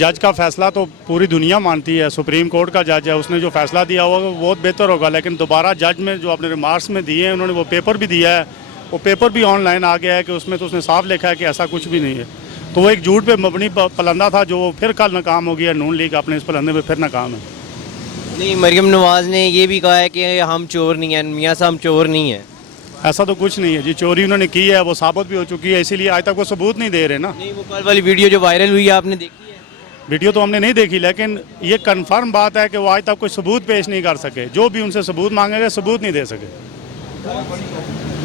जज का फ़ैसला तो पूरी दुनिया मानती है, सुप्रीम कोर्ट का जज है, उसने जो फ़ैसला दिया होगा वो बहुत बेहतर होगा। लेकिन दोबारा जज में जो अपने रिमार्क्स में दिए हैं, उन्होंने वो पेपर भी दिया है, वो पेपर भी ऑनलाइन आ गया है कि उसमें तो उसने साफ लिखा है कि ऐसा कुछ भी नहीं है। तो वो एक झूठ पे मबनी पलंदा था जो फिर कल नाकाम हो गया। नून लीग अपने इस पलंदे पे फिर नाकाम है। नहीं, मरीम नवाज़ ने ये भी कहा है कि हम चोर नहीं हैं, मियाँ साहब चोर नहीं है। ऐसा तो कुछ नहीं है जी, चोरी उन्होंने की है, वो साबित भी हो चुकी है, इसीलिए आज तक वो सबूत नहीं दे रहे ना। नहीं, वो कल वाली वीडियो जो वायरल हुई है आपने देखी है? वीडियो तो हमने नहीं देखी, लेकिन ये कंफर्म बात है कि वो आज तक कोई सबूत पेश नहीं कर सके। जो भी उनसे सबूत मांगे गए, सबूत नहीं दे सके।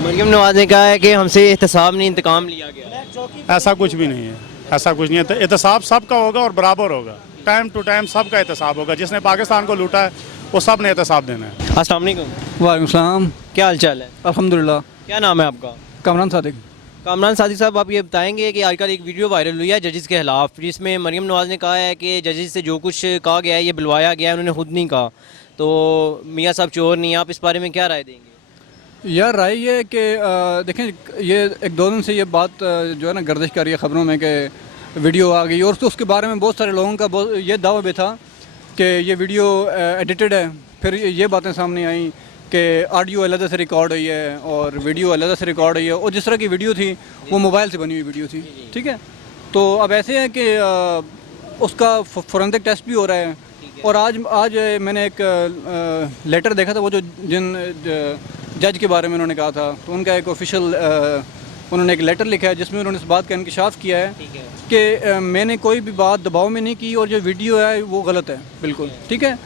मरीम नवाज़ ने कहा है कि हमसे एहतसाब नहीं, इंतकाम लिया गया। ऐसा कुछ भी नहीं है, ऐसा कुछ नहीं है। एहतसाब सबका होगा और बराबर होगा, टाइम टू टाइम सबका एहतसाब होगा। जिसने पाकिस्तान को लूटा है वो सब ने एहतसाब देना है। अस्सलाम वालेकुम। वालेकुम सलाम। क्या हाल चाल है? अल्हम्दुलिल्लाह। क्या नाम है आपका? कामरान सादिक। कामरान सादिक साहब, आप ये बताएंगे कि आजकल एक वीडियो वायरल हुई है जजेस के खिलाफ, जिसमें मरीम नवाज़ ने कहा है कि जजेस से जो कुछ कहा गया है ये बुलवाया गया है, उन्होंने खुद नहीं कहा। तो मियाँ साहब चोर नहीं है, आप इस बारे में क्या राय देंगे? यार राय ये है कि देखें, ये एक दो दिन से ये बात जो है ना गर्दिश कर रही है ख़बरों में कि वीडियो आ गई, और तो उसके बारे में बहुत सारे लोगों का ये दावा भी था कि ये वीडियो एडिटेड है। फिर ये बातें सामने आई कि ऑडियो अलग से रिकॉर्ड हुई है और वीडियो अलग से रिकॉर्ड हुई है, और जिस तरह की वीडियो थी वो मोबाइल से बनी हुई वीडियो थी। ठीक है, तो अब ऐसे है कि उसका फोरेंसिक टेस्ट भी हो रहा है। और आज मैंने एक लेटर देखा था, वो जो जिन जज के बारे में उन्होंने कहा था, तो उनका एक ऑफिशियल उन्होंने एक लेटर लिखा है जिसमें उन्होंने इस बात का इंकशाफ किया है कि मैंने कोई भी बात दबाव में नहीं की और जो वीडियो है वो गलत है बिल्कुल। ठीक है,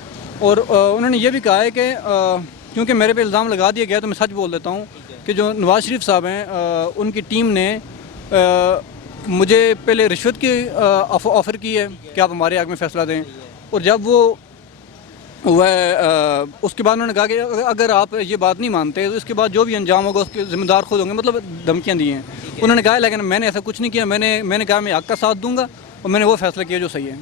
और उन्होंने ये भी कहा है कि क्योंकि मेरे पे इल्ज़ाम लगा दिया गया तो मैं सच बोल देता हूँ कि जो नवाज़ शरीफ साहब हैं उनकी टीम ने मुझे पहले रिश्वत की ऑफ़र की है कि आप हमारे हक़ में फ़ैसला दें, और जब वो उसके बाद उन्होंने कहा कि अगर आप ये बात नहीं मानते तो इसके बाद जो भी अंजाम होगा उसके ज़िम्मेदार खुद होंगे, मतलब धमकियाँ दी हैं उन्होंने कहा। लेकिन मैंने ऐसा कुछ नहीं किया, मैंने कहा मैं हक़ का साथ दूँगा और मैंने वो फ़ैसला किया जो सही है।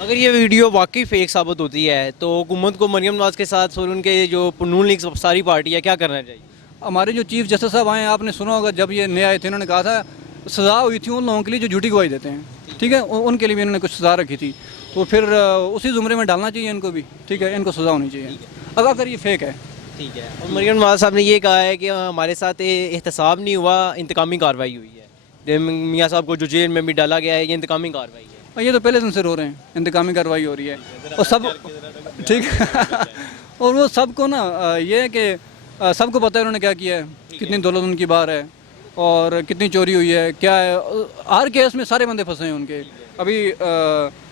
अगर ये वीडियो वाकई फेक साबित होती है तो हुकूमत को मरीम नवाज़ के साथ और उनके जो नून लीग सारी पार्टी है क्या करना चाहिए? हमारे जो चीफ़ जस्टिस साहब आए हैं, आपने सुना होगा जब ये नए आए थे, उन्होंने कहा था सज़ा हुई थी उन लोगों के लिए जो झूठी गवाही देते हैं। ठीक है, उनके लिए भी इन्होंने कुछ सज़ा रखी थी, तो फिर उसी ज़ुमरे में डालना चाहिए इनको भी। ठीक है, इनको सज़ा होनी चाहिए अगर ये फेक है। ठीक है, और मरीम नवाज़ साहब ने ये कहा है कि हमारे साथ एहतसाब नहीं हुआ, इंतकामी कार्रवाई हुई है। मियाँ साहब को जो जेल में भी डाला गया है ये इंतकामी कार्रवाई है। और ये तो पहले दिन से रो रहे हैं, इंतकामी कार्रवाई हो रही है और सब ठीक है और वो सबको ना ये है कि सबको पता है उन्होंने क्या किया है, कितनी दौलत उनकी बाहर है और कितनी चोरी हुई है, क्या है। हर केस में सारे बंदे फंसे हैं उनके। अभी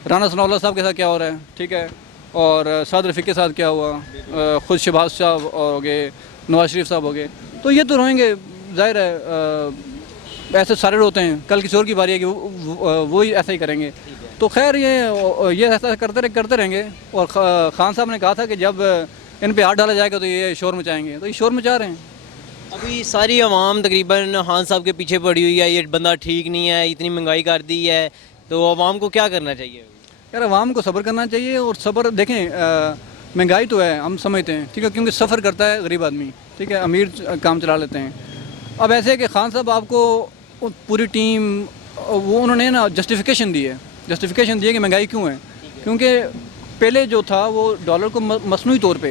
राना सनाउल्लाह साहब के साथ क्या हो रहा है, ठीक है, और साद रफ़ीक के साथ क्या हुआ, ख़ुद शहबाज साहब हो गए, नवाज़ शरीफ साहब हो गए, तो ये तो रोएंगे, जाहिर है। ऐसे सारे रोते हैं, कल किसी और की बारी है कि वो ही ऐसा ही करेंगे। तो खैर ये ऐसा करते रहेंगे। और खान साहब ने कहा था कि जब इन पे हाथ डाला जाएगा तो ये शोर मचाएंगे, तो ये शोर मचा रहे हैं। अभी सारी आवाम तकरीबन खान साहब के पीछे पड़ी हुई है, ये बंदा ठीक नहीं है, इतनी महंगाई कर दी है, तो आवाम को क्या करना चाहिए? यार आवाम को सब्र करना चाहिए, और सब्र देखें, महंगाई तो है हम समझते हैं, ठीक है, क्योंकि सफ़र करता है गरीब आदमी, ठीक है, अमीर काम चला लेते हैं। अब ऐसे है कि खान साहब आपको पूरी टीम वो उन्होंने ना जस्टिफिकेशन दी है कि महंगाई क्यों है, क्योंकि पहले जो था वो डॉलर को मसनूई तौर पे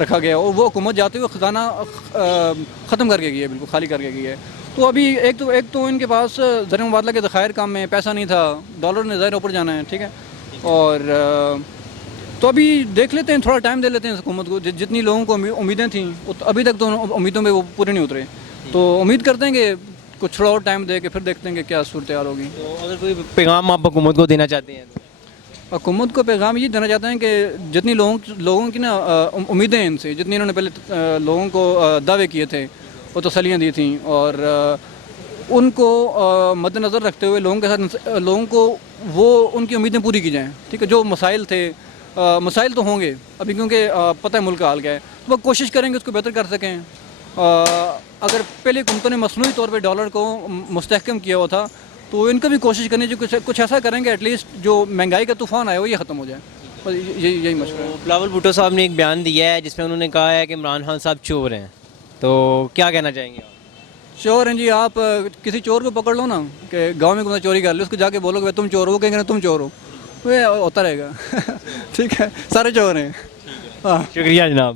रखा गया और वो हुकूमत जाते हुए ख़जाना ख़त्म करके गई है, बिल्कुल खाली करके गई है। तो अभी एक तो इनके पास ज़र मुबादला के ज़खायर काम में पैसा नहीं था, डॉलर ने ज़ाहिर ऊपर जाना है, ठीक है, और तो अभी देख लेते हैं, थोड़ा टाइम दे लेते हैं हुकूमत को। जितनी लोगों को उम्मीदें थी अभी तक तो उम्मीदों में वो पूरे नहीं उतरे, तो उम्मीद करते हैं कि कुछ थोड़ा और टाइम दे के फिर देखते हैं कि क्या सूरत हाल होगी। तो अगर कोई पैगाम आप हुकूमत को देना चाहते हैं तो? हुकूमत को पैगाम ये देना चाहते हैं कि जितनी लोगों की ना उम्मीदें हैं इनसे, जितनी इन्होंने पहले लोगों को दावे किए थे, वो तसल्लियाँ दी थी, और उनको मद्देनज़र रखते हुए लोगों को वो उनकी उम्मीदें पूरी की जाएँ। ठीक है, जो मसाइल थे, मसाइल तो होंगे अभी, क्योंकि पता है मुल्क का हाल क्या है, तो वो कोशिश करेंगे उसको बेहतर कर सकें। अगर पहले हुकूमतों ने मसनूई तौर पे डॉलर को मुस्तहकम किया हुआ था, तो इनको भी कोशिश करनी चाहिए कुछ ऐसा करेंगे एटलीस्ट जो महंगाई का तूफ़ान आया हो ये ख़त्म हो जाए। बस यही मशवरा है। बिलावल भुट्टो साहब ने एक बयान दिया है जिसमें उन्होंने कहा है कि इमरान खान साहब चोर हैं, तो क्या कहना चाहेंगे आप? चोर हैं जी, आप किसी चोर को पकड़ लो ना कि गांव में कोई चोरी कर लो, उसको जाके बोलो कि तुम चोर हो, कहेंगे ना तुम चोर हो, वो होता रहेगा ठीक है, सारे चोर हैं। हाँ शुक्रिया जनाब।